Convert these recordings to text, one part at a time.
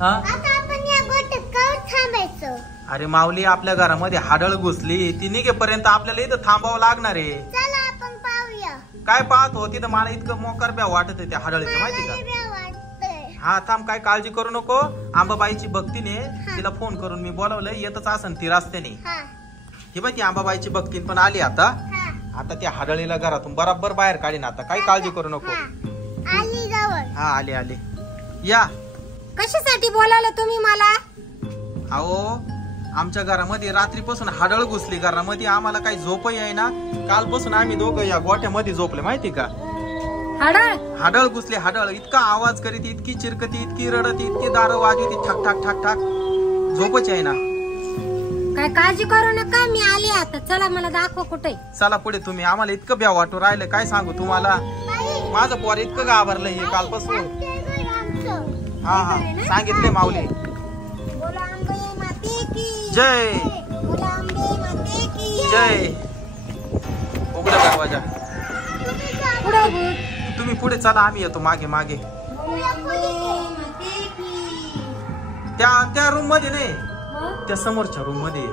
हा? आता आपण या गोट्यात का थांबायचं? अरे माऊली, आपल्या घरामध्ये हाडळ घुसली, ती निघेपर्यंत आपल्याला इथं थांबावं लागणार आहे. चला आपण पाहूया. काय पाहत होती तर मला इतकं मोकार ब्या वाटत आहे त्या हाडळीचं, माहिती का? हा थांब, काय काळजी करू नको. आंबाबाईची भक्तीने तिला फोन करून मी बोलवलंय, येतच असन ती रस्त्याने. ही बाई ती आंबाबाईची भक्तीन पण आली आता. आता त्या हाडळीला घरातून बराबर बाहेर काढीन आता, काही काळजी करू नको. आली जवळ. हा आली आली. या. कशासाठी बोलावलं तुम्ही मला? अहो, आमच्या घरामध्ये रात्रीपासून हाडळ घुसली घरामध्ये, आम्हाला काही झोपही आहे ना. कालपासून आम्ही दोघं या गोठ्यामध्ये झोपले, माहिती का? हाडळ घुसली. हाडळ इतका आवाज करीत, इतकी चिरकती, इतकी रडत, इतकी दार वाजवती, ठक ठक ठक ठक. झोपच आहे ना. काय काळजी करू नका, मी आली आता. चला मला दाखव कुठे. चला पुढे तुम्ही. आम्हाला इतकं भ्या वाटू राहिलं, काय सांगू तुम्हाला. माझं पोर इतकं घाबरलंय हे कालपासून. हा हा सांगितले माऊली. बोला अंबे माते की जय. बोला अंबे माते की जय. उघडा दरवाजा. तुम्ही पुढे चला, आम्ही येतो मागे मागे. त्या रूम मध्ये नाही, त्या समोरच्या रूम मध्ये.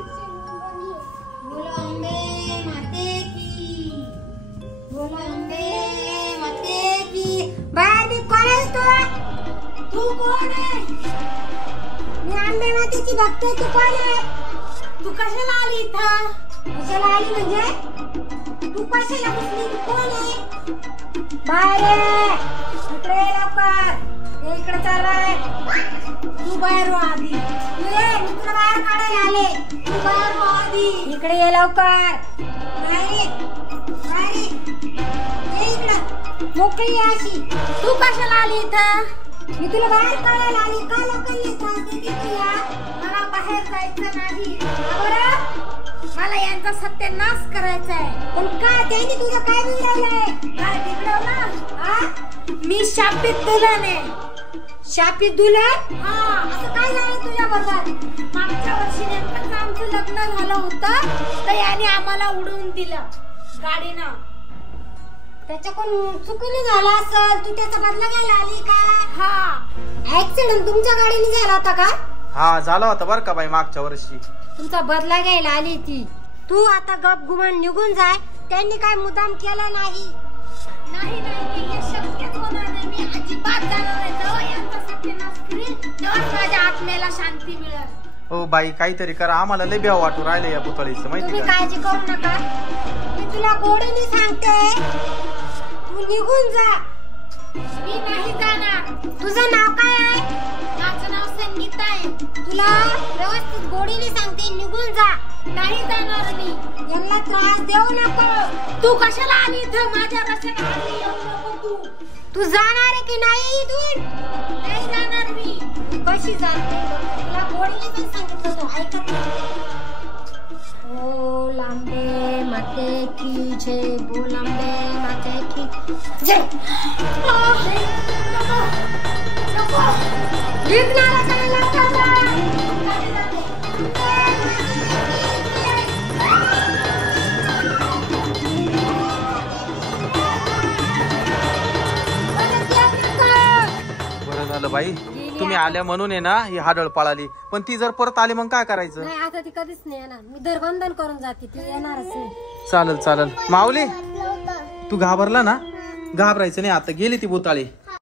तू कोण आहे? मी आंबे मातेची भक्त. तू कोण आहे? तू कशाला आली इथं? कशाला आली म्हणजे? तू कशाला बसली? तू कोण आहे? बाहेर इकडे लवकर. इकडे चाललाय. तू बाहेर हो आधी. तू ये, मी तुला बाहेर काढायला आले. तू बाहेर हो आधी. इकडे ये लवकर. मोकळी अशी. तू कशाला आली इथं? मी तुला बाहेर काढायला आली. का लोकांनी त्रास देते तुला? मला बाहेर जायचं नाही. मला यांचा सत्यानाश करायचा आहे. पण का? त्यांनी तुझं काय बिघडवलंय? काय बिघडवलं? मी शापित दुल्हन आहे. शापित दुल्हन? हा. असं काय झालं तुझ्या बरोबर? मागच्या वर्षी नेमकंच आमचं लग्न झालं होतं, तर याने आम्हाला उडवून दिलं गाडीनं. त्याच्याकडून चुकीने झाला असेल. तू त्याचा बदला घ्यायला आली का? हा. ऍक्सिडेंट तुमच्या गाडीने झाला होता का? हा झाला होता बर का बाई, मागच्या वर्षी. तुमचा बदला घ्यायला आली ती. तू आता गप गुमान निघून जाय. त्यांनी काय मुद्दाम केलं नाही. नाही नाही, हे शक्यच होणार नाही. मी अजिबात जाणार नाही. जेव्हा यांचा सत्यानाश करीन तेव्हाच माझ्या आत्म्याला शांती मिळेल. हो बाई, काहीतरी करा. आम्हाला लय भ्या वाटू राहिलं या पुतळीचं, माहिती तुम्ही का? काळजी करू नका. मी तुला गोडीने सांगते, तू निघून जा. मी नाही जाणार. तुझं नाव काय आहे? माझं नाव संगीता आहे. तुला व्यवस्थित गोडीने सांगते, निघून जा. नाही जाणार मी. यांना त्रास देऊ नको. तू कशाला आली इथं? माझ्या रस्त्यात आली येऊ नको तू. तू जाणार आहे की नाही इथून? नाही जाणार मी. कशी जाते? तुला गोडीने पण सांगितलं होतं, ऐकत नाही. बोल अंबे माते की जय. बोल अंबे माते की जय. बरं झालं बाई, तुम्ही आल्या म्हणून आहे ना ही हाडळ पळाली. पण ती जर परत आली मग काय करायचं? नाही, आता ती कधीच नाही येणार. मी दरबंधन करून जाते, ती येणारच नाही. चालेल चालेल. माऊली, तू घाबरला ना? घाबरायचं नाही, आता गेली ती भुताळी.